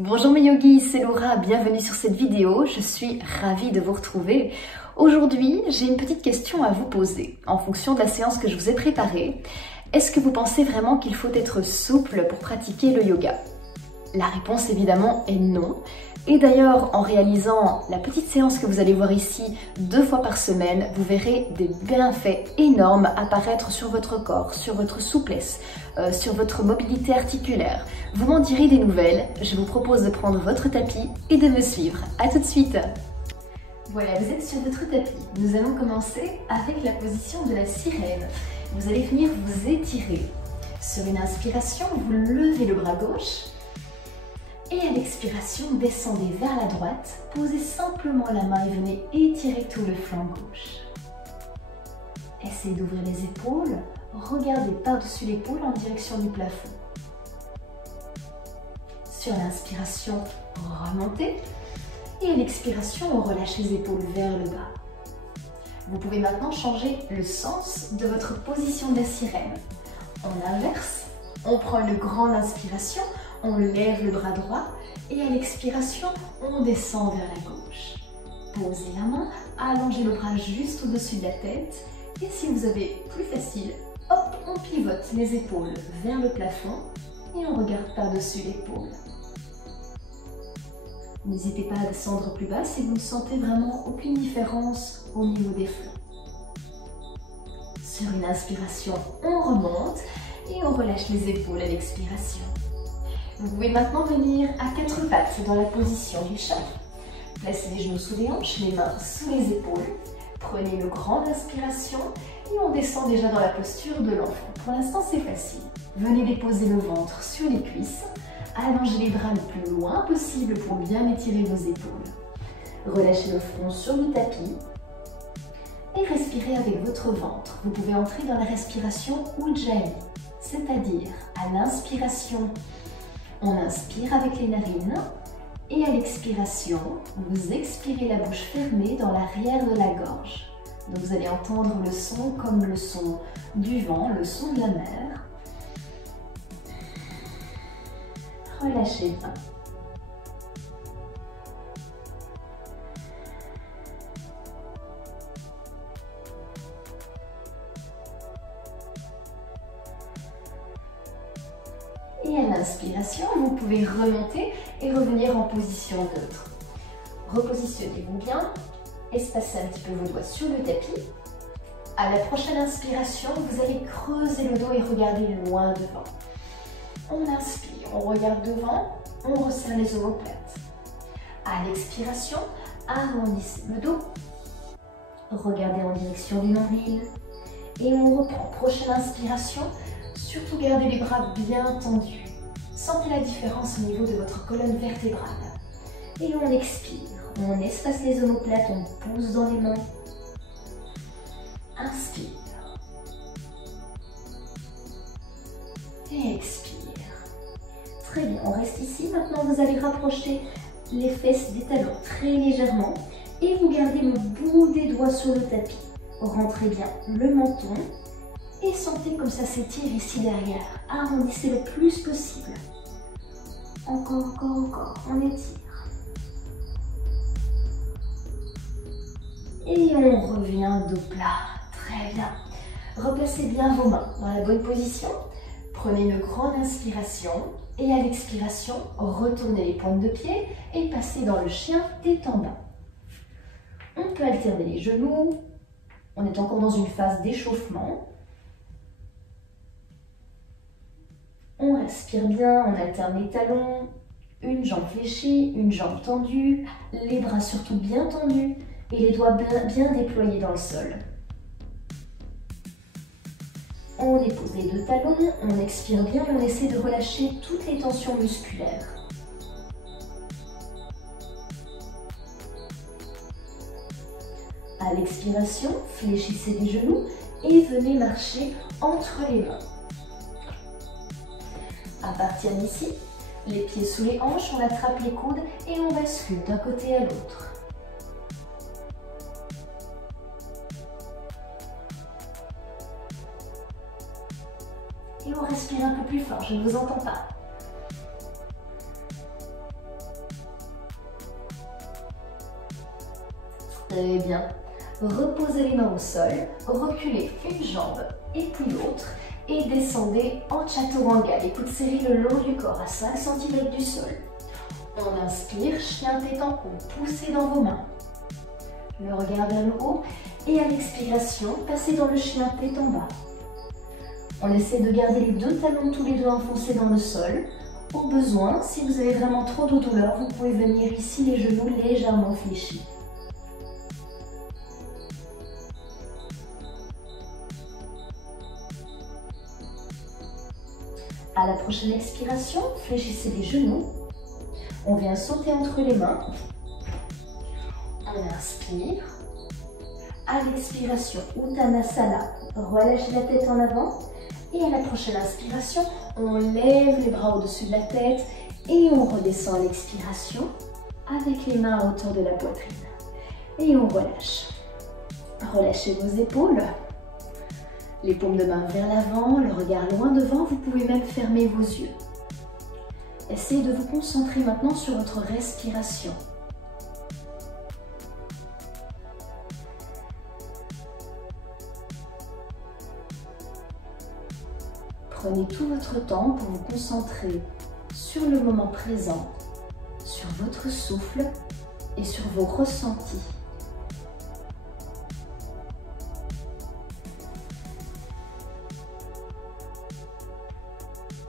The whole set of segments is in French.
Bonjour mes yogis, c'est Laura, bienvenue sur cette vidéo, je suis ravie de vous retrouver. Aujourd'hui, j'ai une petite question à vous poser en fonction de la séance que je vous ai préparée. Est-ce que vous pensez vraiment qu'il faut être souple pour pratiquer le yoga? La réponse évidemment est non. Et d'ailleurs, en réalisant la petite séance que vous allez voir ici 2 fois par semaine, vous verrez des bienfaits énormes apparaître sur votre corps, sur votre souplesse, sur votre mobilité articulaire. Vous m'en direz des nouvelles. Je vous propose de prendre votre tapis et de me suivre. À tout de suite. Voilà, vous êtes sur votre tapis. Nous allons commencer avec la position de la sirène. Vous allez venir vous étirer. Sur une inspiration, vous levez le bras gauche. Et à l'expiration, descendez vers la droite, posez simplement la main et venez étirer tout le flanc gauche. Essayez d'ouvrir les épaules, regardez par-dessus l'épaule en direction du plafond. Sur l'inspiration, remontez et à l'expiration, on relâche les épaules vers le bas. Vous pouvez maintenant changer le sens de votre position de la sirène. On inverse, on prend une grande inspiration, on lève le bras droit et à l'expiration, on descend vers la gauche. Posez la main, allongez le bras juste au-dessus de la tête et si vous avez plus facile, hop, on pivote les épaules vers le plafond et on regarde par-dessus l'épaule. N'hésitez pas à descendre plus bas si vous ne sentez vraiment aucune différence au niveau des flancs. Sur une inspiration, on remonte et on relâche les épaules à l'expiration. Vous pouvez maintenant venir à 4 pattes dans la position du chat. Placez les genoux sous les hanches, les mains sous les épaules. Prenez une grande inspiration et on descend déjà dans la posture de l'enfant. Pour l'instant, c'est facile. Venez déposer le ventre sur les cuisses. Allongez les bras le plus loin possible pour bien étirer vos épaules. Relâchez le front sur le tapis et respirez avec votre ventre. Vous pouvez entrer dans la respiration Ujjayi, c'est-à-dire à l'inspiration, on inspire avec les narines et à l'expiration, vous expirez la bouche fermée dans l'arrière de la gorge. Donc vous allez entendre le son comme le son du vent, le son de la mer. Relâchez bien. Et à l'inspiration, vous pouvez remonter et revenir en position neutre. Repositionnez-vous bien, espacez un petit peu vos doigts sur le tapis. À la prochaine inspiration, vous allez creuser le dos et regarder loin devant. On inspire, on regarde devant, on resserre les omoplates. À l'expiration, arrondissez le dos. Regardez en direction du nombril. Et on reprend. Prochaine inspiration, surtout gardez les bras bien tendus. Sentez la différence au niveau de votre colonne vertébrale. Et on expire. On espace les omoplates, on pousse dans les mains. Inspire. Et expire. Très bien, on reste ici. Maintenant, vous allez rapprocher les fesses des talons très légèrement. Et vous gardez le bout des doigts sur le tapis. Rentrez bien le menton. Et sentez comme ça s'étire ici derrière. Arrondissez le plus possible. Encore, encore, encore. On étire. Et on revient dos plat. Très bien. Replacez bien vos mains dans la bonne position. Prenez une grande inspiration. Et à l'expiration, retournez les pointes de pied et passez dans le chien tête en bas. On peut alterner les genoux. On est encore dans une phase d'échauffement. On respire bien, on alterne les talons, une jambe fléchie, une jambe tendue, les bras surtout bien tendus et les doigts bien déployés dans le sol. On dépose les 2 talons, on expire bien et on essaie de relâcher toutes les tensions musculaires. À l'expiration, fléchissez les genoux et venez marcher entre les mains. À partir d'ici, les pieds sous les hanches, on attrape les coudes et on bascule d'un côté à l'autre. Et on respire un peu plus fort, je ne vous entends pas. Très bien. Reposez les mains au sol, reculez une jambe et puis l'autre et descendez en chaturanga. Les coudes serrés le long du corps à 5 cm du sol. On inspire, chien tête en haut, poussez dans vos mains. Le regard vers le haut et à l'expiration, passez dans le chien tête en bas. On essaie de garder les deux talons tous les deux enfoncés dans le sol. Au besoin, si vous avez vraiment trop de douleur, vous pouvez venir ici les genoux légèrement fléchis. À la prochaine expiration, fléchissez les genoux. On vient sauter entre les mains. On inspire. À l'expiration, Uttanasana, relâchez la tête en avant. Et à la prochaine inspiration, on lève les bras au-dessus de la tête et on redescend à l'expiration avec les mains à hauteur de la poitrine. Et on relâche. Relâchez vos épaules. Les paumes de main vers l'avant, le regard loin devant, vous pouvez même fermer vos yeux. Essayez de vous concentrer maintenant sur votre respiration. Prenez tout votre temps pour vous concentrer sur le moment présent, sur votre souffle et sur vos ressentis.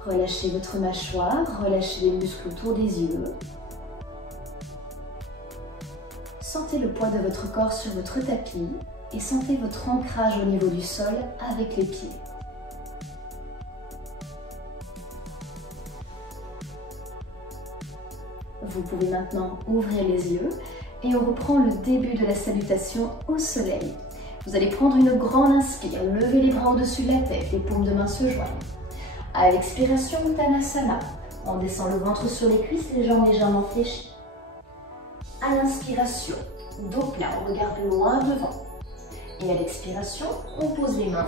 Relâchez votre mâchoire, relâchez les muscles autour des yeux. Sentez le poids de votre corps sur votre tapis et sentez votre ancrage au niveau du sol avec les pieds. Vous pouvez maintenant ouvrir les yeux et on reprend le début de la salutation au soleil. Vous allez prendre une grande inspire, levez les bras au-dessus de la tête, les paumes de main se joignent. À l'expiration, Uttanasana, on descend le ventre sur les cuisses, les jambes légèrement fléchies. À l'inspiration, dos plat, on regarde loin devant. Et à l'expiration, on pose les mains,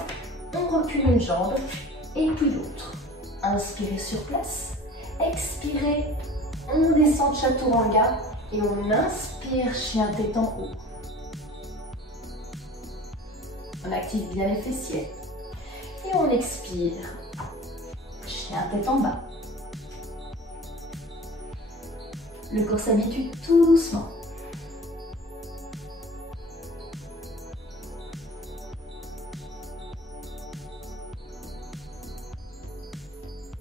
on recule une jambe et puis l'autre. Inspirez sur place, expirez, on descend Chaturanga et on inspire, chien tête en haut. On active bien les fessiers et on expire. Chien tête en bas. Le corps s'habitue tout doucement.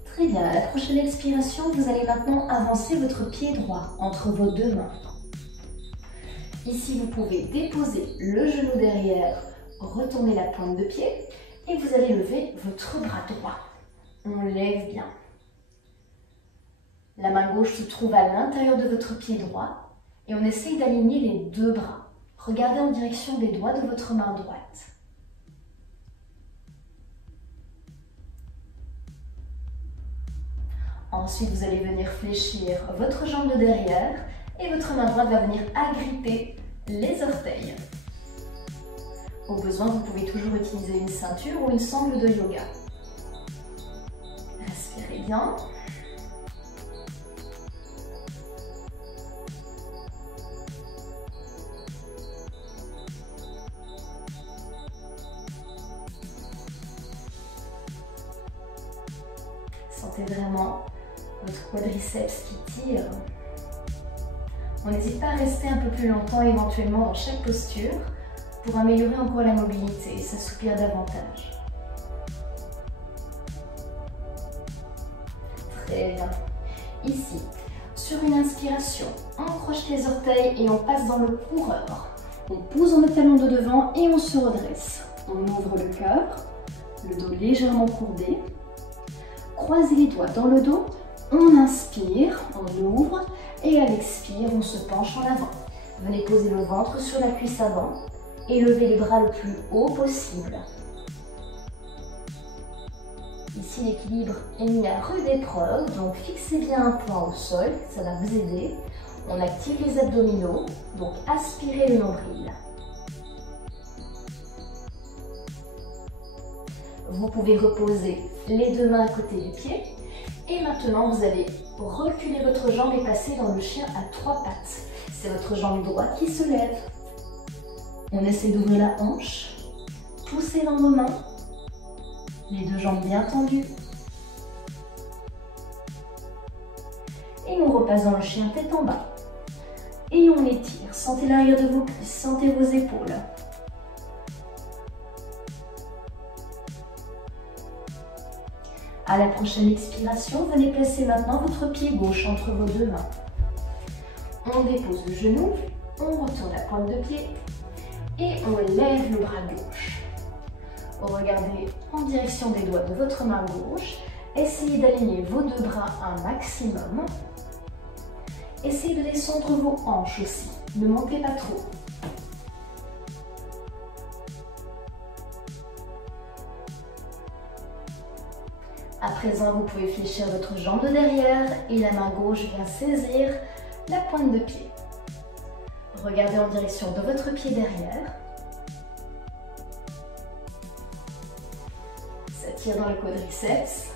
Très bien, à la prochaine expiration, vous allez maintenant avancer votre pied droit entre vos deux mains. Ici, vous pouvez déposer le genou derrière, retourner la pointe de pied et vous allez lever votre bras droit. On lève bien. La main gauche se trouve à l'intérieur de votre pied droit et on essaye d'aligner les deux bras. Regardez en direction des doigts de votre main droite. Ensuite, vous allez venir fléchir votre jambe de derrière et votre main droite va venir agripper les orteils. Au besoin, vous pouvez toujours utiliser une ceinture ou une sangle de yoga. Respirez bien. Sentez vraiment votre quadriceps qui tire. On n'hésite pas à rester un peu plus longtemps éventuellement dans chaque posture pour améliorer encore la mobilité et s'assouplir davantage. Très bien. Ici, sur une inspiration, on croche les orteils et on passe dans le coureur. On pousse dans le talon de devant et on se redresse. On ouvre le cœur, le dos légèrement courbé. Croisez les doigts dans le dos, on inspire, on ouvre et à l'expire, on se penche en avant. Venez poser le ventre sur la cuisse avant et levez les bras le plus haut possible. Ici, l'équilibre est mis à rude épreuve, donc fixez bien un point au sol, ça va vous aider. On active les abdominaux, donc aspirez le nombril. Vous pouvez reposer les deux mains à côté du pied. Et maintenant, vous allez reculer votre jambe et passer dans le chien à trois pattes. C'est votre jambe droite qui se lève. On essaie d'ouvrir la hanche, pousser dans nos mains, les deux jambes bien tendues. Et on repasse dans le chien tête en bas. Et on étire. Sentez l'arrière de vos cuisses, sentez vos épaules. À la prochaine expiration, venez placer maintenant votre pied gauche entre vos deux mains. On dépose le genou, on retourne la pointe de pied et on lève le bras gauche. Regardez en direction des doigts de votre main gauche. Essayez d'aligner vos deux bras un maximum. Essayez de descendre vos hanches aussi. Ne montez pas trop. À présent, vous pouvez fléchir votre jambe de derrière et la main gauche vient saisir la pointe de pied. Regardez en direction de votre pied derrière. S'étire dans le quadriceps.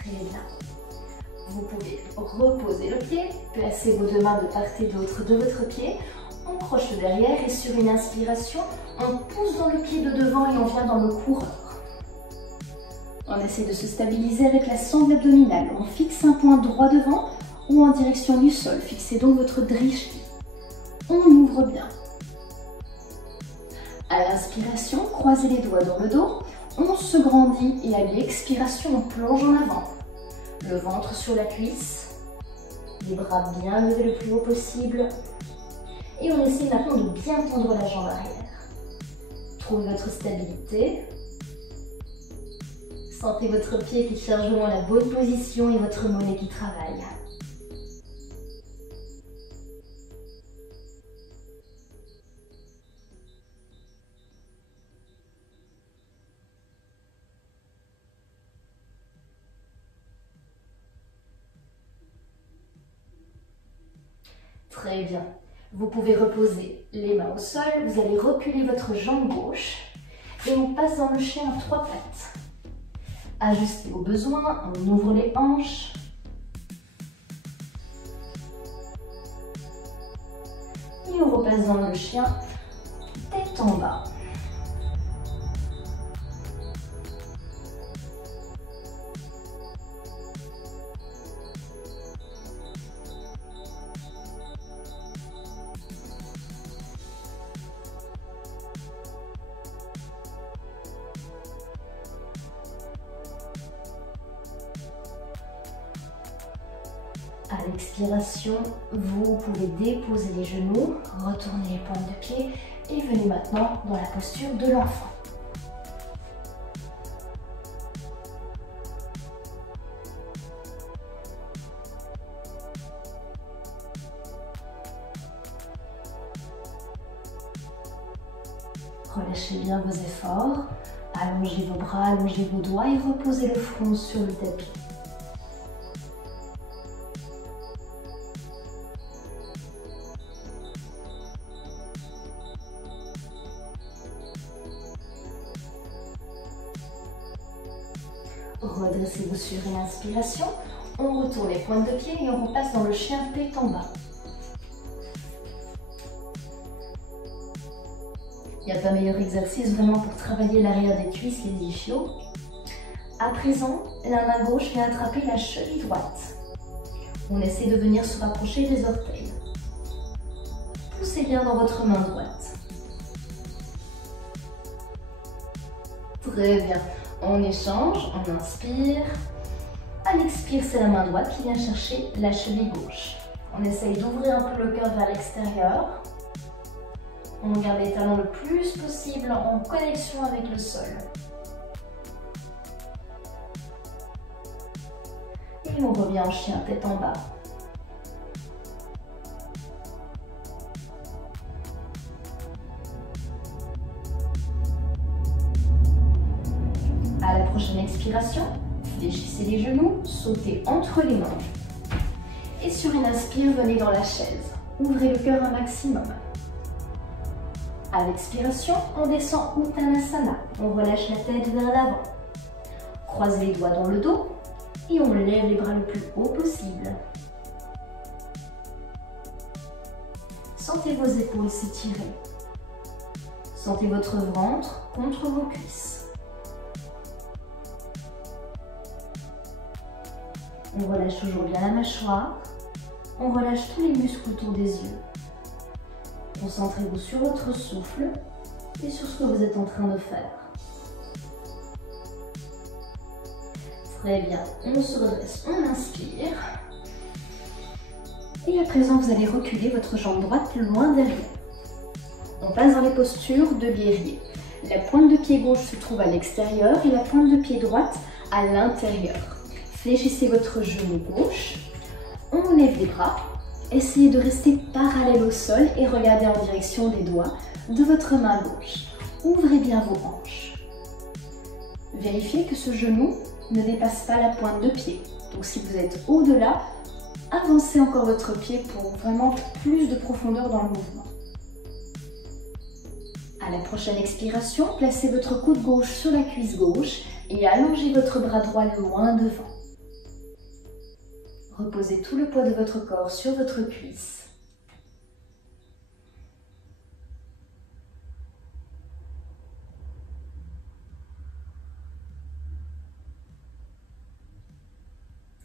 Très bien. Vous pouvez reposer le pied, placer vos deux mains de part et d'autre de votre pied. On croche le derrière et sur une inspiration, on pousse dans le pied de devant et on vient dans le coureur. On essaie de se stabiliser avec la sangle abdominale. On fixe un point droit devant ou en direction du sol. Fixez donc votre drishti. On ouvre bien. À l'inspiration, croisez les doigts dans le dos. On se grandit et à l'expiration, on plonge en avant. Le ventre sur la cuisse, les bras bien levés le plus haut possible. Et on essaie maintenant de bien tendre la jambe arrière. Trouvez votre stabilité. Sentez votre pied qui cherche vraiment la bonne position et votre mollet qui travaille. Très bien. Vous pouvez reposer les mains au sol, vous allez reculer votre jambe gauche et on passe dans le chien à trois pattes. Ajustez au besoin, on ouvre les hanches. Et on repasse dans le chien tête en bas. À l'expiration, vous pouvez déposer les genoux, retourner les pointes de pied et venez maintenant dans la posture de l'enfant. Relâchez bien vos efforts, allongez vos bras, allongez vos doigts et reposez le front sur le tapis. Redressez-vous sur une inspiration, on retourne les pointes de pied et on repasse dans le chien tête en bas. Il n'y a pas meilleur exercice vraiment pour travailler l'arrière des cuisses, les ischios. À présent, la main gauche vient attraper la cheville droite. On essaie de venir se rapprocher des orteils. Poussez bien dans votre main droite. Très bien. On échange, on inspire. À l'expire, c'est la main droite qui vient chercher la cheville gauche. On essaye d'ouvrir un peu le cœur vers l'extérieur. On garde les talons le plus possible en connexion avec le sol. Et on revient en chien tête en bas. À la prochaine expiration, fléchissez les genoux, sautez entre les mains. Et sur une inspire, venez dans la chaise. Ouvrez le cœur un maximum. À l'expiration, on descend Uttanasana. On relâche la tête vers l'avant. Croisez les doigts dans le dos et on lève les bras le plus haut possible. Sentez vos épaules s'étirer. Sentez votre ventre contre vos cuisses. On relâche toujours bien la mâchoire. On relâche tous les muscles autour des yeux. Concentrez-vous sur votre souffle et sur ce que vous êtes en train de faire. Très bien, on se redresse, on inspire. Et à présent, vous allez reculer votre jambe droite loin derrière. On passe dans les postures de guerrier. La pointe de pied gauche se trouve à l'extérieur et la pointe de pied droite à l'intérieur. Fléchissez votre genou gauche. On lève les bras. Essayez de rester parallèle au sol et regardez en direction des doigts de votre main gauche. Ouvrez bien vos hanches. Vérifiez que ce genou ne dépasse pas la pointe de pied. Donc si vous êtes au-delà, avancez encore votre pied pour vraiment plus de profondeur dans le mouvement. À la prochaine expiration, placez votre coude gauche sur la cuisse gauche et allongez votre bras droit loin devant. Reposez tout le poids de votre corps sur votre cuisse.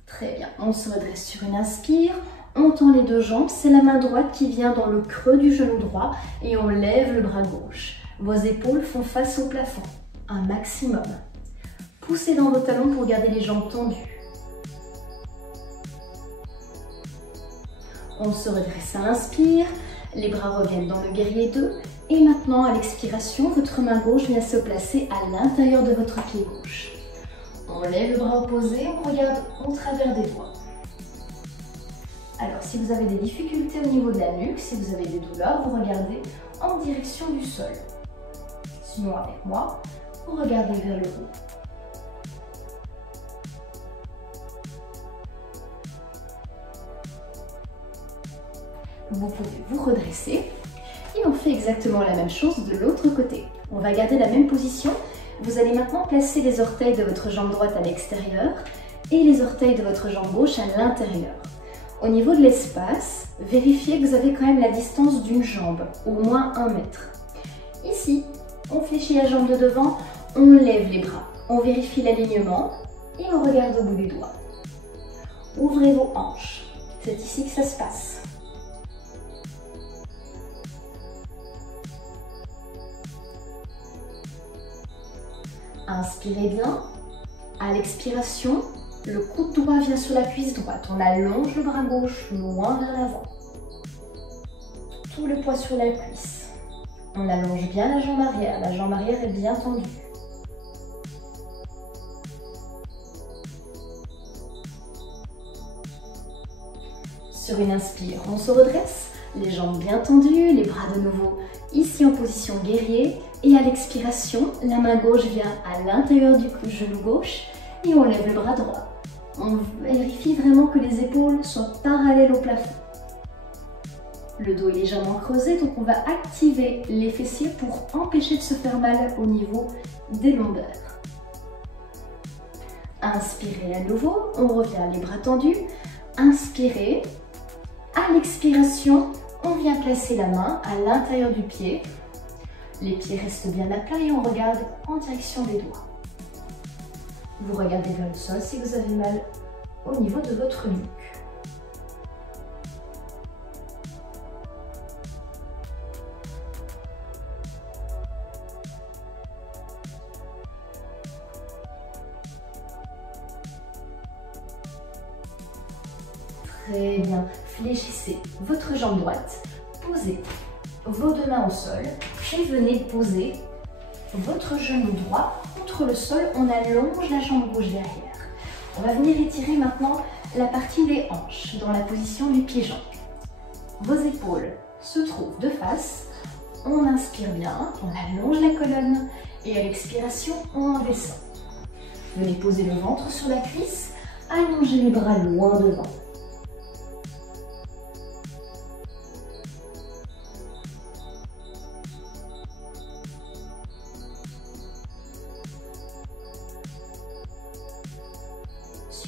Très bien, on se redresse sur une inspire, on tend les deux jambes, c'est la main droite qui vient dans le creux du genou droit et on lève le bras gauche. Vos épaules font face au plafond, un maximum. Poussez dans vos talons pour garder les jambes tendues. On se redresse à l'inspire, les bras reviennent dans le guerrier 2 et maintenant à l'expiration, votre main gauche vient se placer à l'intérieur de votre pied gauche. On lève le bras opposé, on regarde au travers des doigts. Alors si vous avez des difficultés au niveau de la nuque, si vous avez des douleurs, vous regardez en direction du sol. Sinon avec moi, vous regardez vers le haut. Vous pouvez vous redresser et on fait exactement la même chose de l'autre côté. On va garder la même position. Vous allez maintenant placer les orteils de votre jambe droite à l'extérieur et les orteils de votre jambe gauche à l'intérieur. Au niveau de l'espace, vérifiez que vous avez quand même la distance d'une jambe, au moins 1 mètre. Ici, on fléchit la jambe de devant, on lève les bras, on vérifie l'alignement et on regarde au bout des doigts. Ouvrez vos hanches, c'est ici que ça se passe. Inspirez bien. À l'expiration, le coude droit vient sur la cuisse droite. On allonge le bras gauche loin vers l'avant. Tout le poids sur la cuisse. On allonge bien la jambe arrière. La jambe arrière est bien tendue. Sur une inspire, on se redresse. Les jambes bien tendues, les bras de nouveau ici en position guerrier. Et à l'expiration, la main gauche vient à l'intérieur du genou gauche et on lève le bras droit. On vérifie vraiment que les épaules soient parallèles au plafond. Le dos est légèrement creusé, donc on va activer les fessiers pour empêcher de se faire mal au niveau des lombaires. Inspirez à nouveau, on revient les bras tendus. Inspirez. À l'expiration, on vient placer la main à l'intérieur du pied. Les pieds restent bien à plat et on regarde en direction des doigts. Vous regardez vers le sol si vous avez mal au niveau de votre nuque. Très bien. Fléchissez votre jambe droite. Posez vos deux mains au sol et venez poser votre genou droit contre le sol. On allonge la jambe gauche derrière. On va venir étirer maintenant la partie des hanches dans la position du pied-jambe. Vos épaules se trouvent de face. On inspire bien, on allonge la colonne et à l'expiration, on descend. Venez poser le ventre sur la cuisse, allongez les bras loin devant.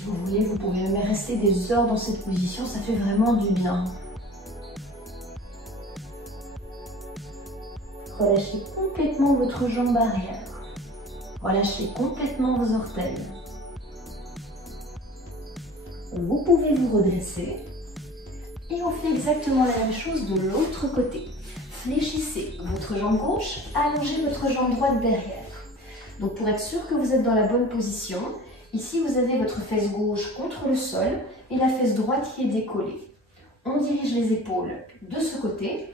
Si vous voulez, vous pouvez même rester des heures dans cette position, ça fait vraiment du bien. Relâchez complètement votre jambe arrière. Relâchez complètement vos orteils. Vous pouvez vous redresser. Et on fait exactement la même chose de l'autre côté. Fléchissez votre jambe gauche, allongez votre jambe droite derrière. Donc pour être sûr que vous êtes dans la bonne position, ici vous avez votre fesse gauche contre le sol et la fesse droite qui est décollée. On dirige les épaules de ce côté.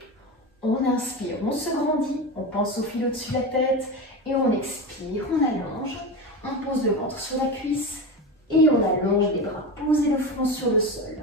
On inspire, on se grandit, on pense au fil au-dessus de la tête et on expire, on allonge. On pose le ventre sur la cuisse et on allonge les bras. Posez le front sur le sol.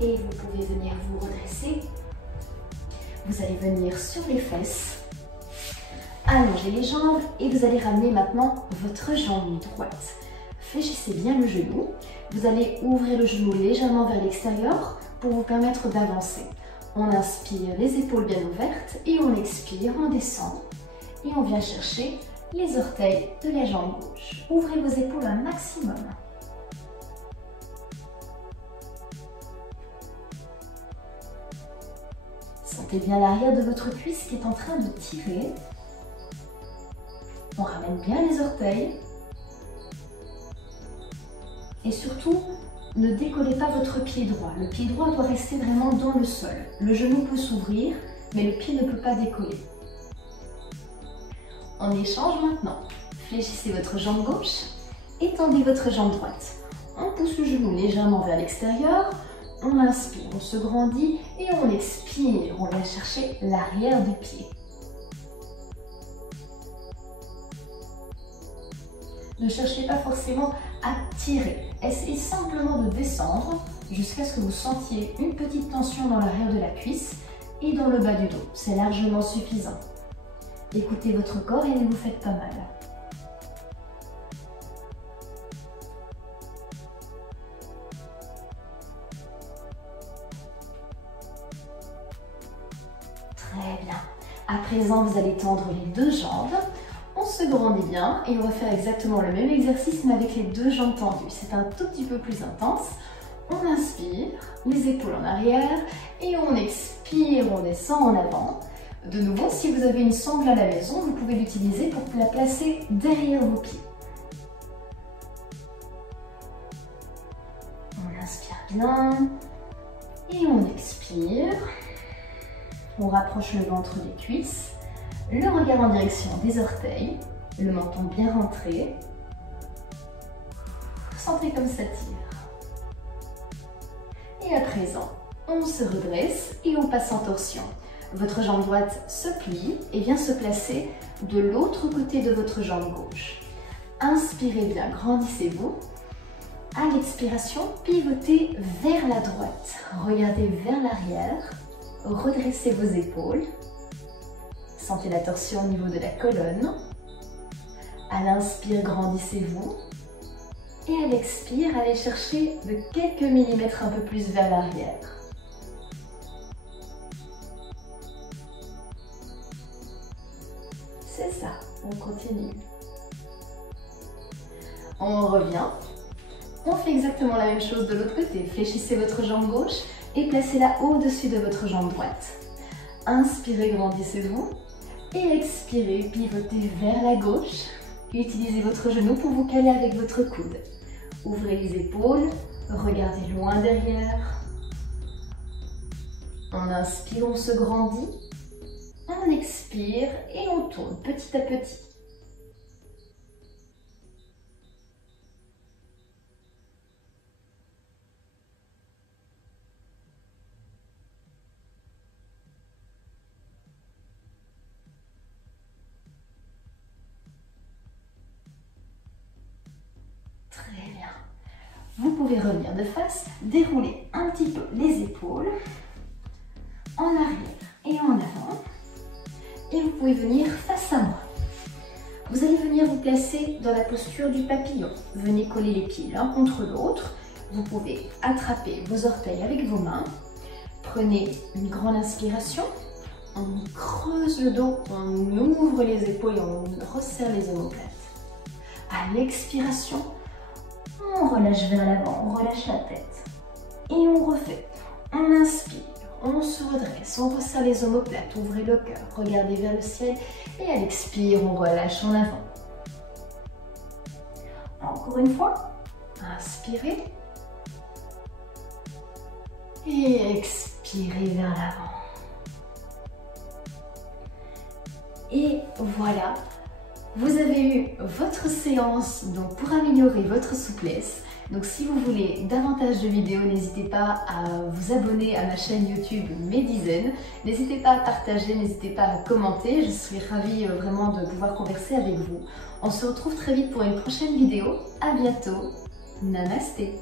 Et vous pouvez venir vous redresser. Vous allez venir sur les fesses, allonger les jambes et vous allez ramener maintenant votre jambe droite. Fléchissez bien le genou. Vous allez ouvrir le genou légèrement vers l'extérieur pour vous permettre d'avancer. On inspire, les épaules bien ouvertes et on expire, on descend et on vient chercher les orteils de la jambe gauche. Ouvrez vos épaules un maximum. Sentez bien l'arrière de votre cuisse qui est en train de tirer. On ramène bien les orteils. Et surtout, ne décollez pas votre pied droit. Le pied droit doit rester vraiment dans le sol. Le genou peut s'ouvrir, mais le pied ne peut pas décoller. On échange maintenant. Fléchissez votre jambe gauche, étendez votre jambe droite. On pousse le genou légèrement vers l'extérieur. On inspire, on se grandit et on expire. On va chercher l'arrière du pied. Ne cherchez pas forcément à tirer. Essayez simplement de descendre jusqu'à ce que vous sentiez une petite tension dans l'arrière de la cuisse et dans le bas du dos. C'est largement suffisant. Écoutez votre corps et ne vous faites pas mal. Très bien. À présent, vous allez tendre les deux jambes. On se grandit bien et on va faire exactement le même exercice mais avec les deux jambes tendues. C'est un tout petit peu plus intense. On inspire, les épaules en arrière et on expire, on descend en avant. De nouveau, si vous avez une sangle à la maison, vous pouvez l'utiliser pour la placer derrière vos pieds. On inspire bien et on expire. On rapproche le ventre des cuisses. Le regard en direction des orteils, le menton bien rentré. Sentez comme ça tire. Et à présent, on se redresse et on passe en torsion. Votre jambe droite se plie et vient se placer de l'autre côté de votre jambe gauche. Inspirez bien, grandissez-vous. À l'expiration, pivotez vers la droite. Regardez vers l'arrière. Redressez vos épaules. Sentez la torsion au niveau de la colonne. À l'inspire, grandissez-vous. Et à l'expire, allez chercher de quelques millimètres un peu plus vers l'arrière. C'est ça, on continue. On revient. On fait exactement la même chose de l'autre côté. Fléchissez votre jambe gauche et placez-la au-dessus de votre jambe droite. Inspirez, grandissez-vous. Et expirez, pivotez vers la gauche. Utilisez votre genou pour vous caler avec votre coude. Ouvrez les épaules, regardez loin derrière. On inspire, on se grandit. On expire et on tourne petit à petit. Très bien. Vous pouvez revenir de face, dérouler un petit peu les épaules, en arrière et en avant. Et vous pouvez venir face à moi. Vous allez venir vous placer dans la posture du papillon. Venez coller les pieds l'un contre l'autre. Vous pouvez attraper vos orteils avec vos mains. Prenez une grande inspiration. On creuse le dos, on ouvre les épaules et on resserre les omoplates. À l'expiration, on relâche vers l'avant, on relâche la tête. Et on refait. On inspire, on se redresse, on resserre les omoplates, ouvrez le cœur, regardez vers le ciel. Et à l'expire, on relâche en avant. Encore une fois, inspirez. Et expirez vers l'avant. Et voilà, vous avez eu votre séance donc pour améliorer votre souplesse. Donc si vous voulez davantage de vidéos, n'hésitez pas à vous abonner à ma chaîne YouTube Medizen. N'hésitez pas à partager, n'hésitez pas à commenter. Je suis ravie vraiment de pouvoir converser avec vous. On se retrouve très vite pour une prochaine vidéo. À bientôt. Namasté.